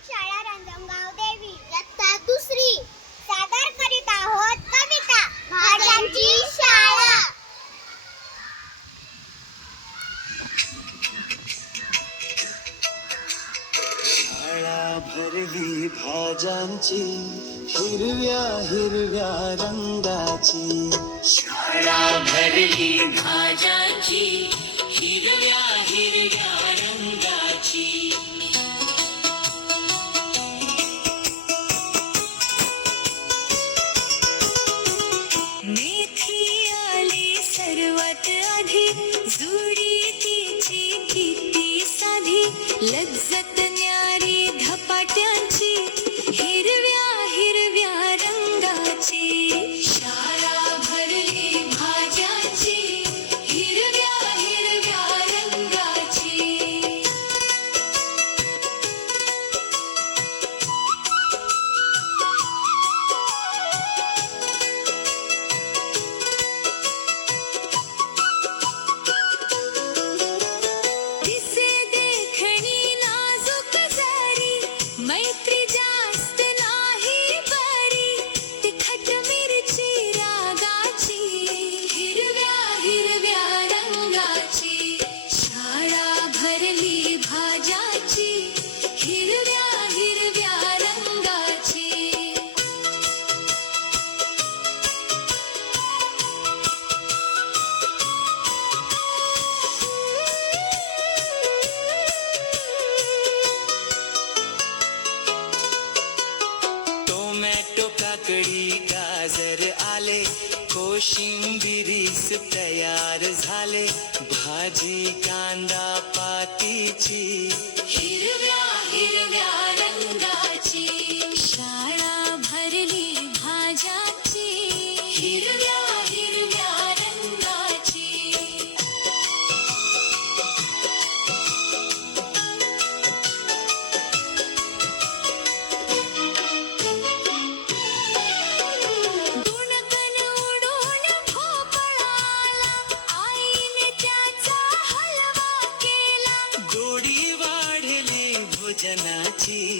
प्राथमिक शाळा रांजणगाव देवी इयत्ता दुसरी सादर करीत आहोत कविता भाज्यांची शाळा. शाळा भरली भाज्यांची हिरव्या हिरव्या रंगाची. शाळा भरली भाज्यांची हिरव्या हिरव्या रंगाची. मेथी आली सर्वात आधी, जुडी तिची किती साधी, लज्जत न्यारी धपाट्यांची हिरव्या हिरव्या रंगाची. शाळा भरली भाज्यांची हिरव्या हिरव्या रंगाची. दिसे देखणी नाजूक जरी, मैत्री जास्त नाही बरी, तिखट मिरची रागाची हिरव्या हिरव्या रंगाची. शाळा भरली भाज्याची हिरव्या हिरव्या रंगाची. टोमॅटो काकडी गाजर आले, कोशिंबिरीस तयार झाले, भाजी कांदा पातीची हिरव्या हिरव्या रंगाची. शाळा भरली भाज्याची हिरव्या हिरव्या रंगाची. दुणकन उडून भोपळाला, आईने त्याचा हलवा केला. गोडी वाढली भोजनाची